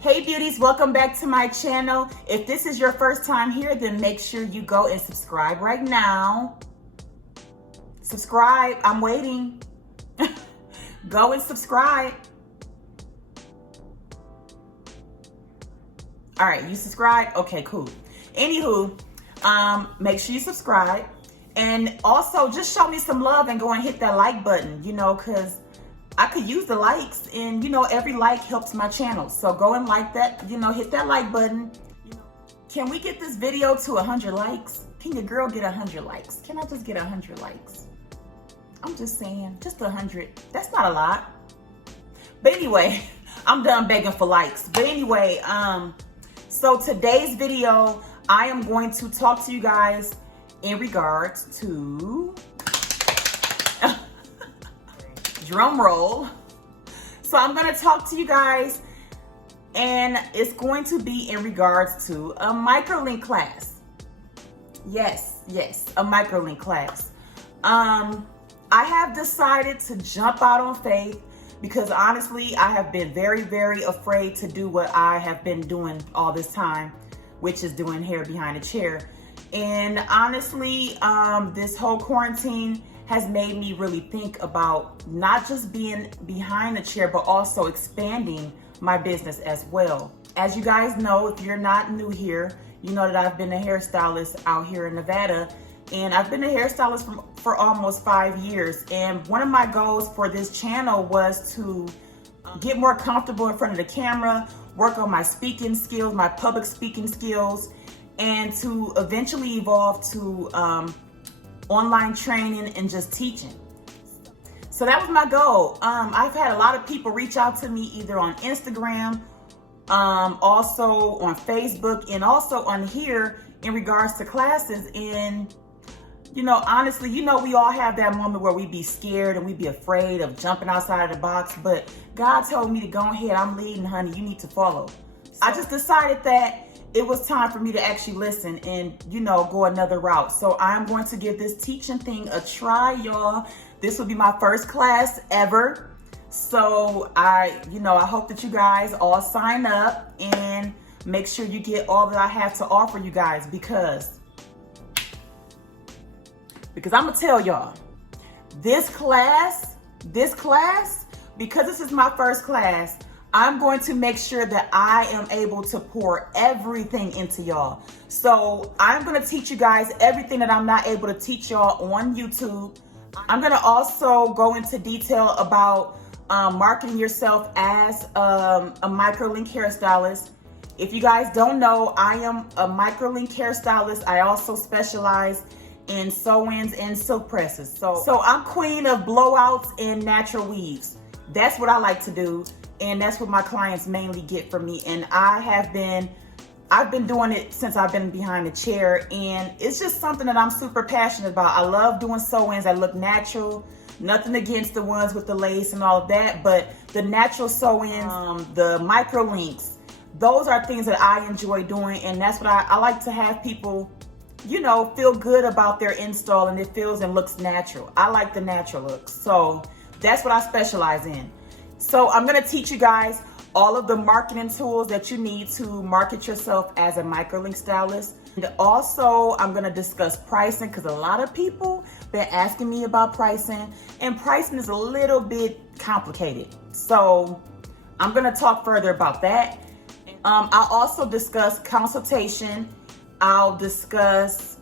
Hey beauties, welcome back to my channel. If this is your first time here, then make sure you go and subscribe right now. Subscribe, I'm waiting. Go and subscribe. All right, you subscribe? Okay, cool. Anywho, make sure you subscribe. And also just show me some love and go and hit that like button, because I could use the likes, and every like helps my channel. So go and like that, hit that like button. Can we get this video to 100 likes? Can your girl get 100 likes? Can I just get 100 likes? I'm just saying, just 100. That's not a lot. But anyway, I'm done begging for likes. But anyway, so today's video, I am going to talk to you guys in regards to drum roll. So I'm going to talk to you guys, and it's going to be in regards to a Microlink class. Yes, a Microlink class. I have decided to jump out on faith because honestly, I have been very, very afraid to do what I have been doing all this time, which is doing hair behind a chair. And honestly, this whole quarantine has made me really think about not just being behind the chair, but also expanding my business as well. As you guys know, if you're not new here, you know that I've been a hairstylist out here in Nevada, and I've been a hairstylist for almost 5 years. And one of my goals for this channel was to get more comfortable in front of the camera, work on my speaking skills, my public speaking skills, and to eventually evolve to online training and just teaching. So that was my goal. I've had a lot of people reach out to me either on Instagram, also on Facebook, and also on here in regards to classes. And honestly, we all have that moment where we be scared and we be afraid of jumping outside of the box, but God told me to go ahead. I'm leading, honey. You need to follow. I just decided that it was time for me to actually listen and, go another route. So I'm going to give this teaching thing a try, y'all. This will be my first class ever. So I hope that you guys all sign up and make sure you get all that I have to offer you guys, because I'm gonna tell y'all, this class, because this is my first class, I'm going to make sure that I am able to pour everything into y'all. So I'm going to teach you guys everything that I'm not able to teach y'all on YouTube. I'm going to also go into detail about marketing yourself as a Microlink hairstylist. If you guys don't know, I am a Microlink hairstylist. I also specialize in sew-ins and silk presses. So I'm queen of blowouts and natural weaves. That's what I like to do. And that's what my clients mainly get from me. And I've been doing it since I've been behind the chair. And it's just something that I'm super passionate about. I love doing sew-ins that look natural. Nothing against the ones with the lace and all of that. But the natural sew-ins, the microlinks, those are things that I enjoy doing. And that's what I like to have people, feel good about their install, and it feels and looks natural. I like the natural looks. So that's what I specialize in. So I'm going to teach you guys all of the marketing tools that you need to market yourself as a Microlink stylist. And also I'm going to discuss pricing, because a lot of people been asking me about pricing, and pricing is a little bit complicated. So I'm going to talk further about that. I'll also discuss consultation. I'll discuss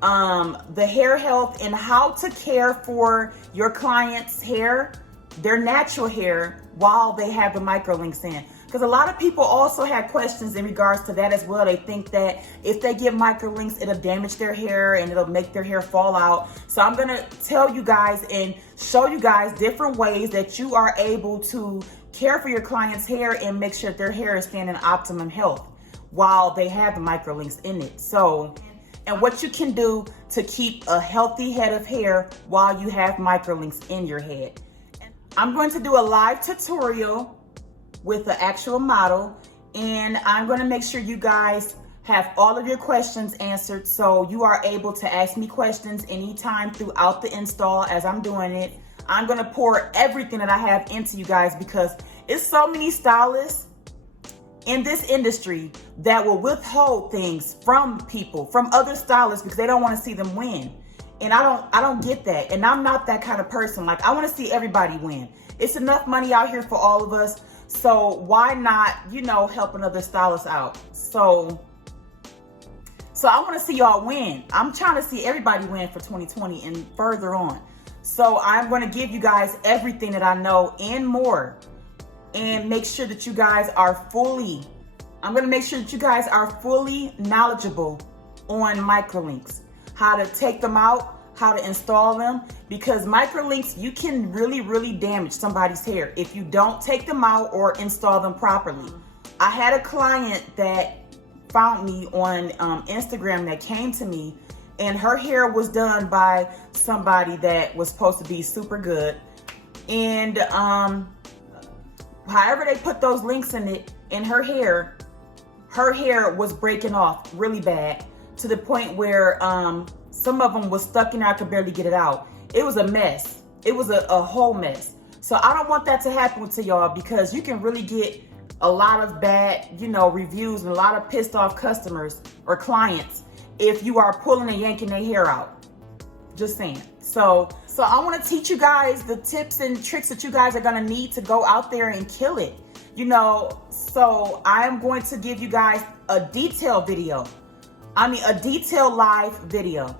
the hair health and how to care for your client's hair, their natural hair, while they have the microlinks in. Because a lot of people also have questions in regards to that as well. They think that if they get microlinks, it'll damage their hair and it'll make their hair fall out. So I'm gonna tell you guys and show you guys different ways that you are able to care for your client's hair and make sure that their hair is staying in optimum health while they have the microlinks in it. So, and what you can do to keep a healthy head of hair while you have microlinks in your head. I'm going to do a live tutorial with the actual model, and I'm going to make sure you guys have all of your questions answered, so you are able to ask me questions anytime throughout the install as I'm doing it. I'm gonna pour everything that I have into you guys because it's so many stylists in this industry that will withhold things from people, from other stylists, because they don't want to see them win. And I don't get that. And I'm not that kind of person. Like, I want to see everybody win. It's enough money out here for all of us. So why not, you know, help another stylist out? So I want to see y'all win. I'm trying to see everybody win for 2020 and further on. So I'm going to give you guys everything that I know and more, and make sure that you guys are fully, I'm going to make sure that you guys are fully knowledgeable on microlinks, how to take them out, how to install them, because microlinks, you can really, really damage somebody's hair if you don't take them out or install them properly. I had a client that found me on Instagram that came to me, and her hair was done by somebody that was supposed to be super good. And however they put those links in it, in her hair was breaking off really bad, to the point where some of them was stuck in there. I could barely get it out. It was a mess. It was a whole mess. So I don't want that to happen to y'all, because you can really get a lot of bad, you know, reviews and a lot of pissed off customers or clients if you are pulling and yanking their hair out. Just saying. So I want to teach you guys the tips and tricks that you guys are going to need to go out there and kill it. You know, so I'm going to give you guys a detailed video. A detailed live video.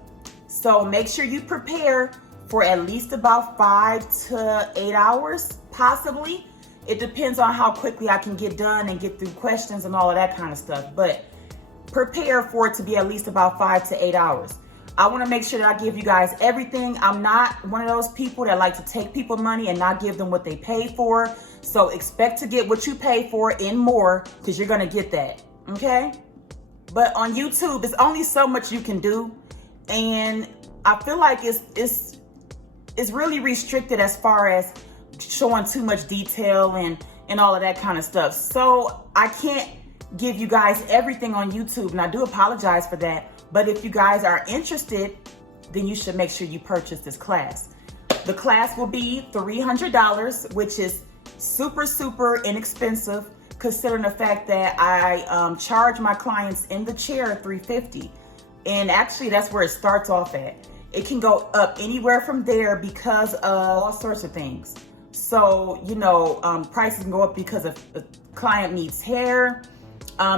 So make sure you prepare for at least about 5 to 8 hours, possibly. It depends on how quickly I can get done and get through questions and all of that kind of stuff. But prepare for it to be at least about 5 to 8 hours. I want to make sure that I give you guys everything. I'm not one of those people that like to take people money and not give them what they pay for. So expect to get what you pay for and more, because you're going to get that. Okay? But on YouTube, it's only so much you can do. And I feel like it's really restricted as far as showing too much detail and all of that kind of stuff. So I can't give you guys everything on YouTube, and I do apologize for that. But if you guys are interested, then you should make sure you purchase this class. The class will be $300, which is super, super inexpensive, considering the fact that I charge my clients in the chair $350. And actually, that's where it starts off at. It can go up anywhere from there because of all sorts of things. So, you know, prices can go up because if the client needs hair.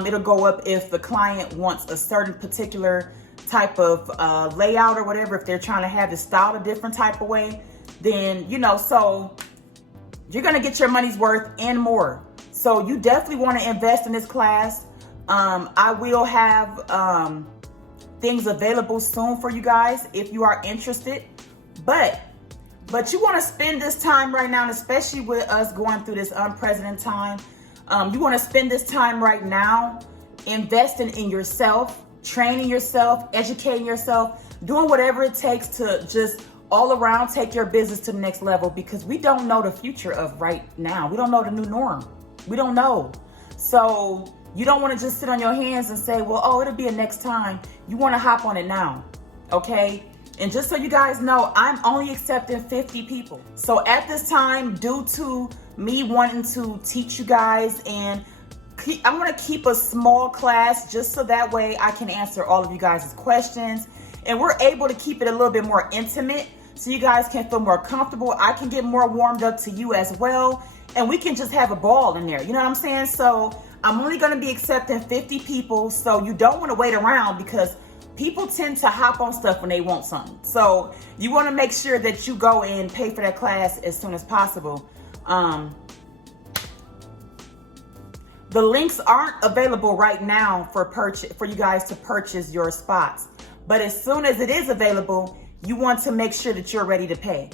It'll go up if the client wants a certain particular type of layout or whatever. If they're trying to have the style a different type of way, then, you know, so you're going to get your money's worth and more. So you definitely want to invest in this class. I will have things available soon for you guys if you are interested. But you want to spend this time right now, and especially with us going through this unprecedented time, you want to spend this time right now investing in yourself, training yourself, educating yourself, doing whatever it takes to just all around take your business to the next level, because we don't know the future of right now. We don't know the new norm. We don't know. So you don't want to just sit on your hands and say, well, oh, it'll be a next time. You want to hop on it now. Okay? And just so you guys know, I'm only accepting 50 people. So at this time, due to me wanting to teach you guys, and I'm going to keep a small class just so that way I can answer all of you guys' questions. And we're able to keep it a little bit more intimate so you guys can feel more comfortable. I can get more warmed up to you as well. And we can just have a ball in there. You know what I'm saying? So I'm only going to be accepting 50 people. So you don't want to wait around, because people tend to hop on stuff when they want something. So you want to make sure that you go and pay for that class as soon as possible. The links aren't available right now for you guys to purchase your spots. But as soon as it is available, you want to make sure that you're ready to pay.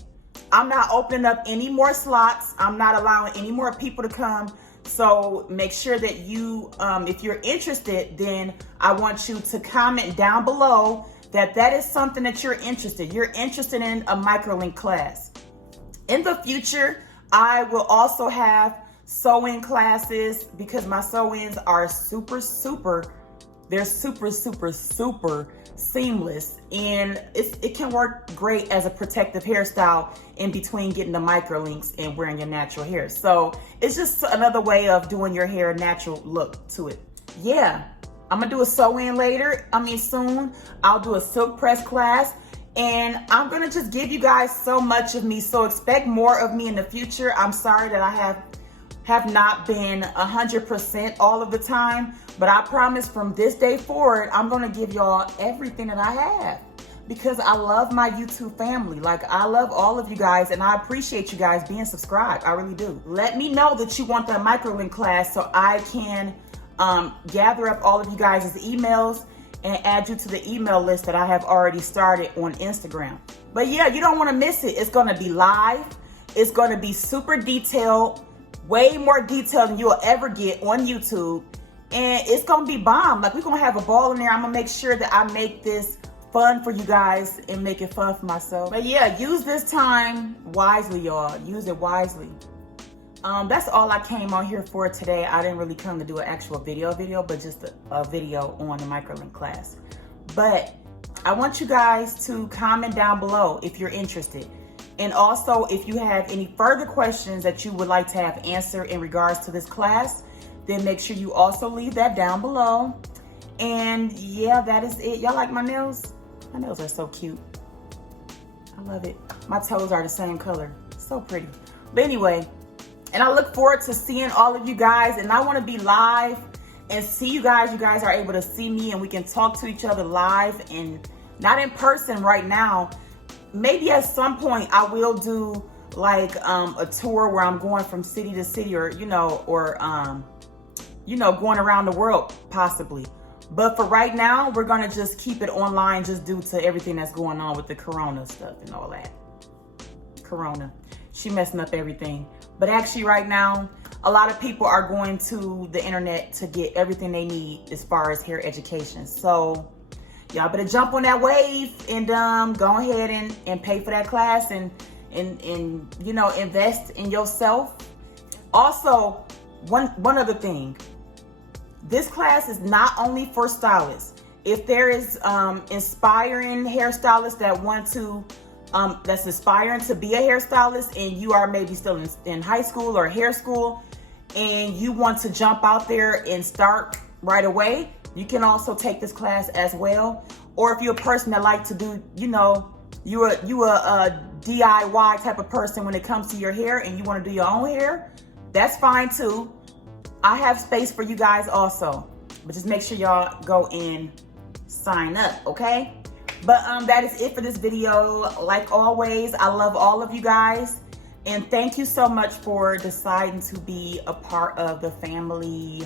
I'm not opening up any more slots. I'm not allowing any more people to come. So make sure that you, if you're interested, then I want you to comment down below that is something that you're interested. You're interested in a Microlink class. In the future, I will also have sew-in classes, because my sew-ins are super, super They're super, super, super seamless, and it can work great as a protective hairstyle in between getting the microlinks and wearing your natural hair. So it's just another way of doing your hair natural look to it. Yeah, I'm gonna do a sew-in soon. I'll do a silk press class, and I'm gonna just give you guys so much of me. So expect more of me in the future. I'm sorry that I have not been 100% all of the time, but I promise from this day forward, I'm gonna give y'all everything that I have, because I love my YouTube family. Like, I love all of you guys, and I appreciate you guys being subscribed. I really do. Let me know that you want that Microlink class so I can gather up all of you guys' emails and add you to the email list that I have already started on Instagram. But yeah, you don't want to miss it. It's going to be live. It's going to be super detailed, way more detailed than you'll ever get on YouTube. And it's going to be bomb. Like, we're going to have a ball in there. I'm going to make sure that I make this fun for you guys and make it fun for myself. But yeah, use this time wisely, y'all. Use it wisely. That's all I came on here for today. I didn't really come to do an actual video, but just a video on the Microlink class. But I want you guys to comment down below if you're interested. And also, if you have any further questions that you would like to have answered in regards to this class, then make sure you also leave that down below. And yeah, that is it. Y'all like my nails? My nails are so cute. I love it. My toes are the same color. So pretty. But anyway, and I look forward to seeing all of you guys, and I want to be live and see you guys. You guys are able to see me, and we can talk to each other live and not in person right now. Maybe at some point I will do like a tour where I'm going from city to city, or going around the world possibly. But for right now, we're gonna just keep it online, just due to everything that's going on with the corona stuff and all that. Corona, she messing up everything. But actually right now, a lot of people are going to the internet to get everything they need as far as hair education. So y'all better jump on that wave and go ahead and pay for that class and invest in yourself. Also, one other thing. This class is not only for stylists. If there is inspiring hairstylists that want to that's aspiring to be a hairstylist, and you are maybe still in high school or hair school, and you want to jump out there and start right away, you can also take this class as well. Or if you're a person that like to do, you a DIY type of person when it comes to your hair, and you want to do your own hair, that's fine too. I have space for you guys also, but just make sure y'all go and sign up, okay? But that is it for this video. Like always, I love all of you guys, and thank you so much for deciding to be a part of the family.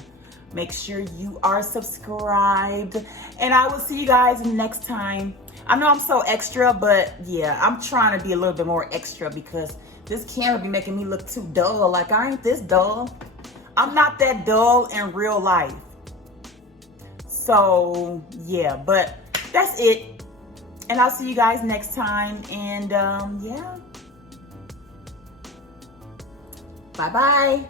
Make sure you are subscribed, and I will see you guys next time. I know I'm so extra, but yeah, I'm trying to be a little bit more extra because this camera be making me look too dull. Like, I ain't this dull. I'm not that dull in real life. So yeah, but that's it. And I'll see you guys next time. And yeah. Bye-bye.